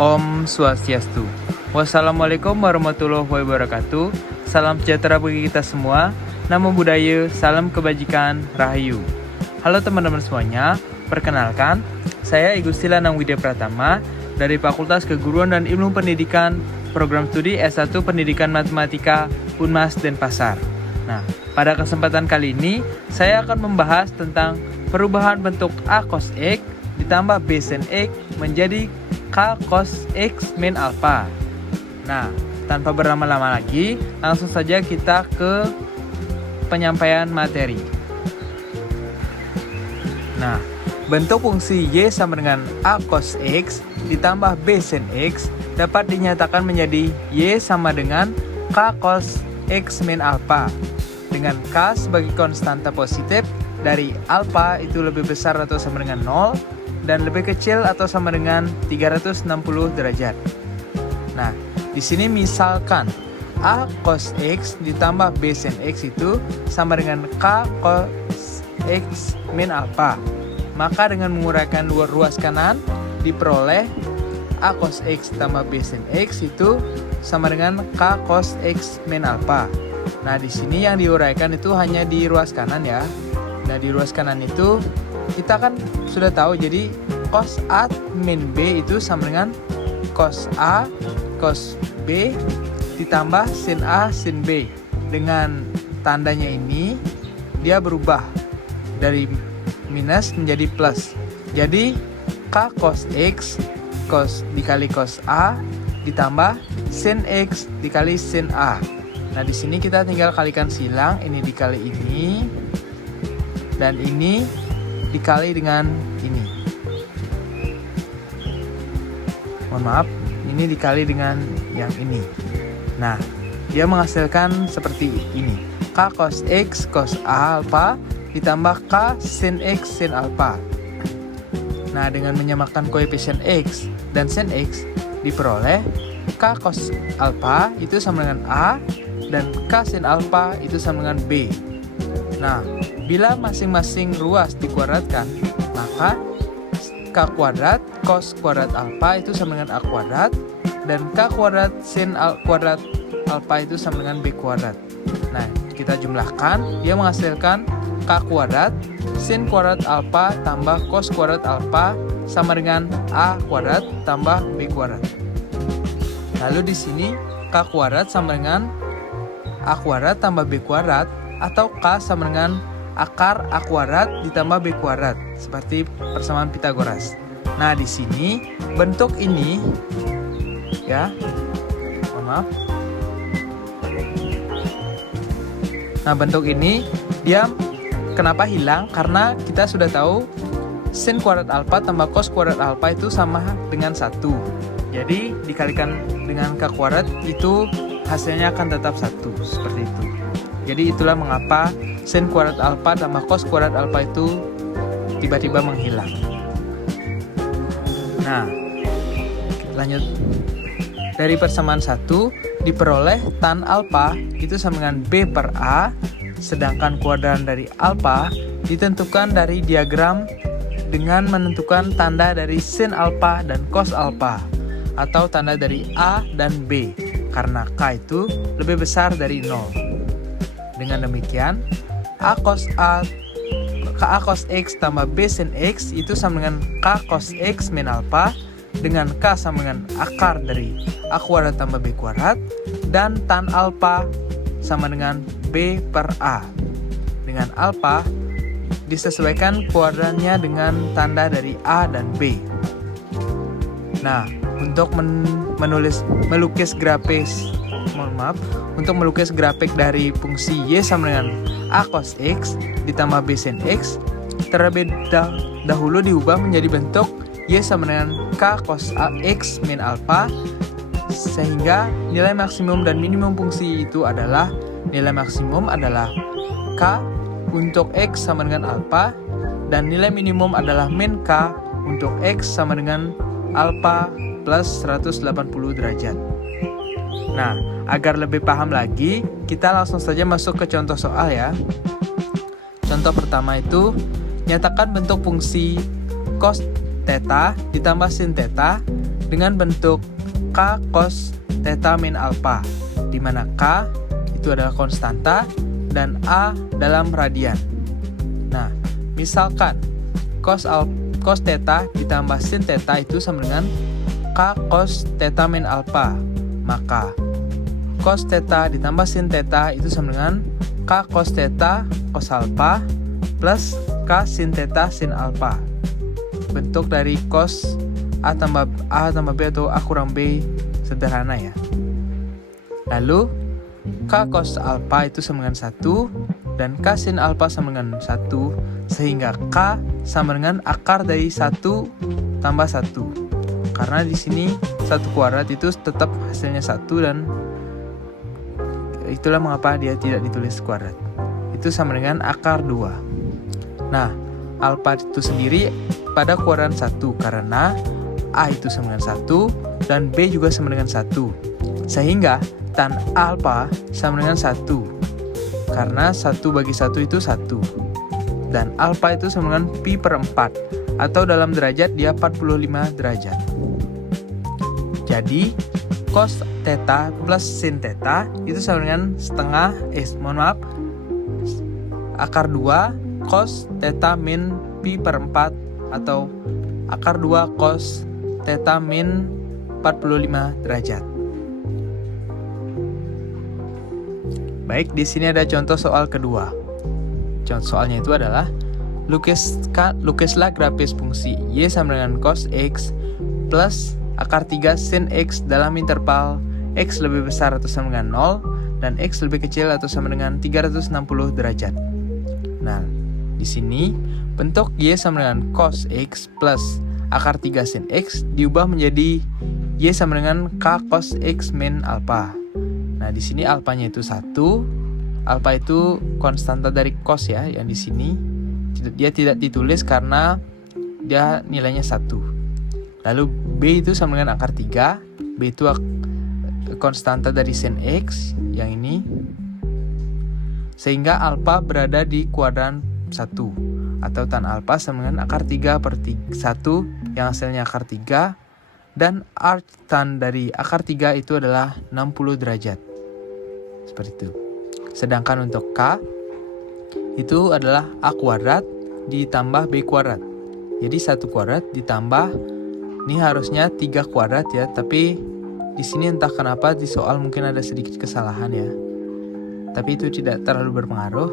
Om Swastiastu. Wassalamualaikum warahmatullahi wabarakatuh. Salam sejahtera bagi kita semua. Namo Buddhaya, salam kebajikan, Rahayu. Halo teman-teman semuanya, perkenalkan, saya I Gusti Lanang Widya Pratama dari Fakultas Keguruan dan Ilmu Pendidikan, Program Studi S1 Pendidikan Matematika, Unmas Denpasar. Nah, pada kesempatan kali ini, saya akan membahas tentang perubahan bentuk A cos X ditambah B sin X menjadi K cos X min alpha. Nah, tanpa berlama-lama lagi, langsung saja kita ke penyampaian materi. Nah, bentuk fungsi Y sama dengan A cos X ditambah B sin X dapat dinyatakan menjadi Y sama dengan K cos X min alpha, dengan K sebagai konstanta positif dari alpha itu lebih besar atau sama dengan 0 dan lebih kecil atau sama dengan 360 derajat. Nah, di sini misalkan A cos X ditambah B sin X itu sama dengan K cos X min alpha. Maka dengan menguraikan ruas kanan diperoleh A cos X tambah B sin X itu sama dengan K cos X min alpha. Nah, di sini yang diuraikan itu hanya di ruas kanan ya. Nah, di ruas kanan itu kita kan sudah tahu, jadi cos A min B itu sama dengan cos A cos B ditambah sin A sin B. Dengan tandanya ini dia berubah dari minus menjadi plus. Jadi K cos X cos dikali cos A ditambah sin X dikali sin A. Nah, di sini kita tinggal kalikan silang, ini dikali ini dan ini dikali dengan ini. Mohon maaf, ini dikali dengan yang ini. Nah, dia menghasilkan seperti ini. K cos X cos A alpha ditambah K sin X sin alpha. Nah, dengan menyamakan koefisien X dan sin X diperoleh K cos alpha itu sama dengan A dan K sin alpha itu sama dengan B. Nah, bila masing-masing ruas dikuadratkan, maka K kuadrat cos kuadrat alpha itu sama dengan A kuadrat dan K kuadrat sin kuadrat alpha itu sama dengan B kuadrat. Nah, kita jumlahkan, dia menghasilkan K kuadrat sin kuadrat alpha tambah cos kuadrat alpha sama dengan A kuadrat tambah B kuadrat. Lalu di sini K kuadrat sama dengan A kuadrat tambah B kuadrat atau K sama dengan akar A kuadrat ditambah B kuadrat seperti persamaan Pitagoras. Nah, di sini bentuk ini ya, maaf. Nah, bentuk ini dia kenapa hilang? Karena kita sudah tahu sin kuadrat alpha tambah cos kuadrat alpha itu sama dengan 1. Jadi dikalikan dengan K kuadrat itu hasilnya akan tetap 1, seperti itu. Jadi itulah mengapa sin kuadrat alpha tambah cos kuadrat alpha itu tiba-tiba menghilang. Nah, lanjut. Dari persamaan 1 diperoleh tan alpha itu sama dengan B per A, sedangkan kuadran dari alpha ditentukan dari diagram dengan menentukan tanda dari sin alpha dan cos alpha atau tanda dari A dan B karena K itu lebih besar dari 0. Dengan demikian, A cos X tambah B sin X itu sama dengan K cos X min alpha, dengan K sama dengan akar dari A kuadrat tambah B kuadrat, dan tan alpha sama dengan B per A. Dengan alpha disesuaikan kuadrannya dengan tanda dari A dan B. Nah, untuk melukis grafik dari fungsi Y sama dengan A cos X ditambah B sin X terlebih dahulu diubah menjadi bentuk Y sama dengan K cos X min alpha, sehingga nilai maksimum dan minimum fungsi itu adalah nilai maksimum adalah K untuk X sama dengan alpha dan nilai minimum adalah min K untuk X sama dengan alpha plus 180 derajat. Nah, agar lebih paham lagi, kita langsung saja masuk ke contoh soal ya. Contoh pertama itu, nyatakan bentuk fungsi cos theta ditambah sin theta dengan bentuk K cos theta min alpha, di mana K itu adalah konstanta dan A dalam radian. Nah, misalkan cos theta ditambah sin theta itu sama dengan K cos theta min alpha, maka cos theta ditambah sin theta itu sama dengan K cos theta cos alpha plus K sin theta sin alpha. Bentuk dari cos A tambah B atau A kurang B sederhana ya. Lalu K cos alpha itu sama dengan 1 dan K sin alpha sama dengan 1, sehingga K sama dengan akar dari 1 tambah 1. Karena di sini 1 kuadrat itu tetap hasilnya 1 dan itulah mengapa dia tidak ditulis kuadrat. Itu sama dengan akar 2. Nah, alpha itu sendiri pada kuadran 1 karena A itu sama dengan 1 dan B juga sama dengan 1. Sehingga tan alpha sama dengan 1. Karena 1 bagi 1 itu 1. Dan alpha itu sama dengan pi per 4. Atau dalam derajat dia 45 derajat. Jadi cos theta plus sin theta itu sama dengan akar 2 cos theta min pi per 4 atau akar 2 cos theta min 45 derajat. Baik, di sini ada contoh soal kedua. Contoh soalnya itu adalah lukislah grafis fungsi y sama dengan cos x plus akar 3 sin x dalam interval x lebih besar atau sama dengan 0 dan x lebih kecil atau sama dengan 360 derajat. Nah, di sini bentuk y sama dengan cos x plus akar 3 sin x diubah menjadi y sama dengan k cos x min alpha. Nah, di sini alfanya itu 1. Alpha itu konstanta dari cos ya, yang di sini dia tidak ditulis karena dia nilainya 1. Lalu B itu sama dengan akar 3. B itu konstanta dari sin X yang ini. Sehingga alpha berada di kuadran 1 atau tan alpha sama dengan akar 3 per 1 yang hasilnya akar 3 dan arc tan dari akar 3 itu adalah 60 derajat. Seperti itu. Sedangkan untuk K itu adalah A kuadrat ditambah B kuadrat. Jadi 1 kuadrat ditambah, ini harusnya 3 kuadrat ya, tapi di sini entah kenapa di soal mungkin ada sedikit kesalahan ya. Tapi itu tidak terlalu berpengaruh.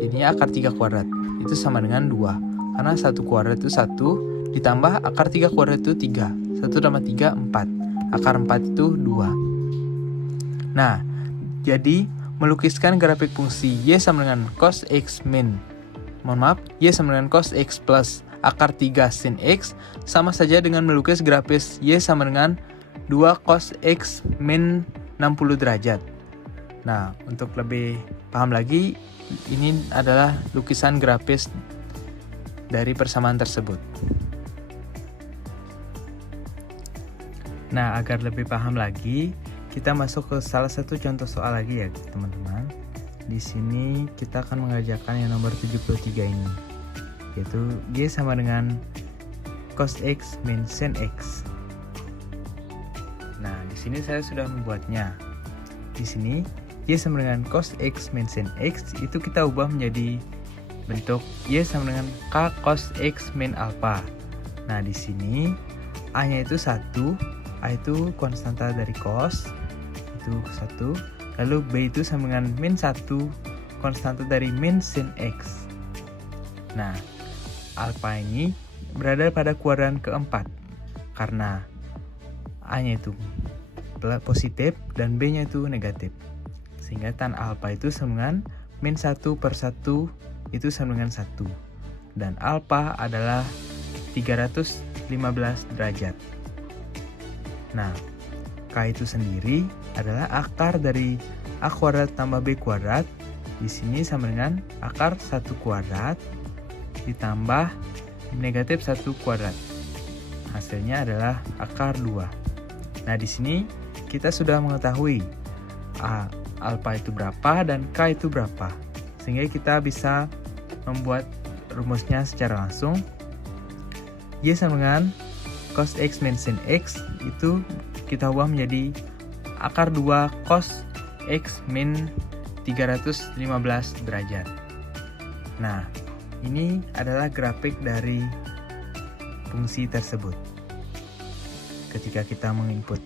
Jadinya akar 3 kuadrat itu sama dengan 2. Karena 1 kuadrat itu 1 ditambah akar 3 kuadrat itu 3. 1 tambah 3 4. Akar 4 itu 2. Nah, jadi melukiskan grafik fungsi y sama dengan cos x y sama dengan cos x plus akar 3 sin x sama saja dengan melukis grafis y sama dengan 2 cos x min 60 derajat. Nah, untuk lebih paham lagi, ini adalah lukisan grafis dari persamaan tersebut. Nah, agar lebih paham lagi, kita masuk ke salah satu contoh soal lagi ya teman-teman. Di sini kita akan mengerjakan yang nomor 73 ini, yaitu y sama dengan cos x min sin x. Nah, di sini saya sudah membuatnya. Di sini y sama dengan cos x min sin x itu kita ubah menjadi bentuk y sama dengan k cos x min alpha. Nah, di sini a-nya itu 1, a itu konstanta dari cos itu 1, lalu b itu sama dengan min 1 konstanta dari min sin x. Nah, alpha ini berada pada kuadran keempat karena a-nya itu positif dan b-nya itu negatif, sehingga tan alpha itu sama dengan min 1 per 1 itu sama dengan 1 dan alpha adalah 315 derajat. Nah, K itu sendiri adalah akar dari A kuadrat tambah B kuadrat. Di sini sama dengan akar 1 kuadrat ditambah negatif 1 kuadrat. Hasilnya adalah akar 2. Nah, di sini kita sudah mengetahui alpha itu berapa dan K itu berapa. Sehingga kita bisa membuat rumusnya secara langsung. Y sama dengan cos X min sin X itu kita ubah menjadi akar 2 cos X min 315 derajat. Nah, ini adalah grafik dari fungsi tersebut. Ketika kita menginput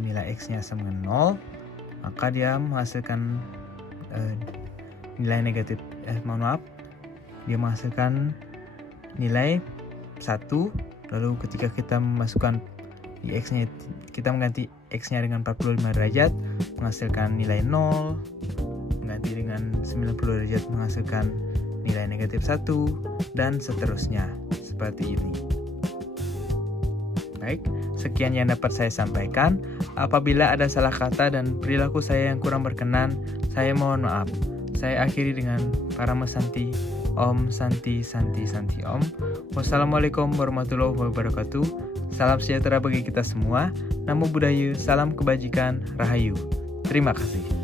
nilai X-nya sama dengan 0, maka dia menghasilkan nilai negatif, dia menghasilkan nilai 1. Lalu ketika kita memasukkan di X-nya, kita mengganti X-nya dengan 45 derajat menghasilkan nilai 0, mengganti dengan 90 derajat menghasilkan nilai negatif 1, dan seterusnya seperti ini. Baik, sekian yang dapat saya sampaikan. Apabila ada salah kata dan perilaku saya yang kurang berkenan, saya mohon maaf. Saya akhiri dengan Parama Santi, Om Santi Santi Santi Om. Wassalamualaikum warahmatullahi wabarakatuh. Salam sejahtera bagi kita semua. Namo Buddhaya, salam kebajikan, Rahayu. Terima kasih.